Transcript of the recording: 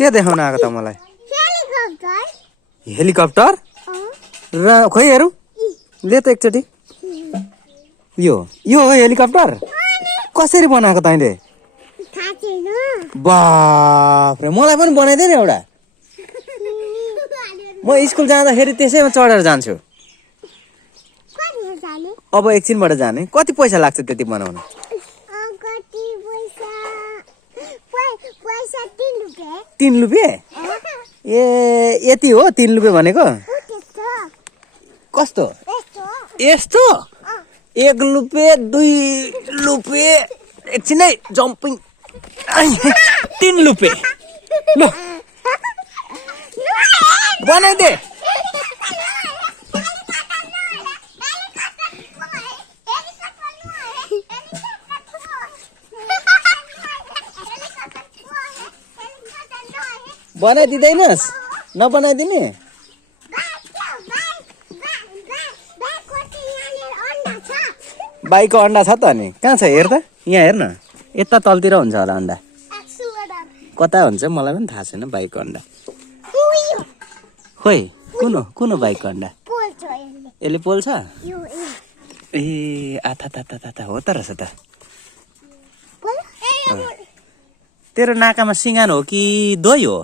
के देखाउन आएको त मलाई हेलिकप्टर र खोइ हेरौँ ले त एकचोटि यो हो हेलिकप्टर कसरी बनाएको तैँले बाफ्रे मलाई पनि बनाइदे नि एउटा म स्कुल जाँदाखेरि त्यसैमा चढेर जान्छु अब एकछिनबाट जाने कति पैसा लाग्छ त्यति बनाउन 3 रुपियाँ ए यति हो 3 रुपियाँ भनेको कस्तो यस्तो 1 रुपियाँ 2 रुपियाँ एकछिनै जम्पिङ 3 रुपियाँ ल बनाइदे बनाइदिँदैनस् नबनाइदिने बाइकको अन्डा छ त अनि कहाँ छ हेर त यहाँ हेर न यता तलतिर हुन्छ होला अन्डा कता हुन्छ मलाई पनि थाहा छैन बाइकको अन्डा खोइ कुन बाइकको अन्डा यसले पोल्छ ए आथा ता हो त रहेछ त तेरो नाकामा सिँगान हो कि दही हो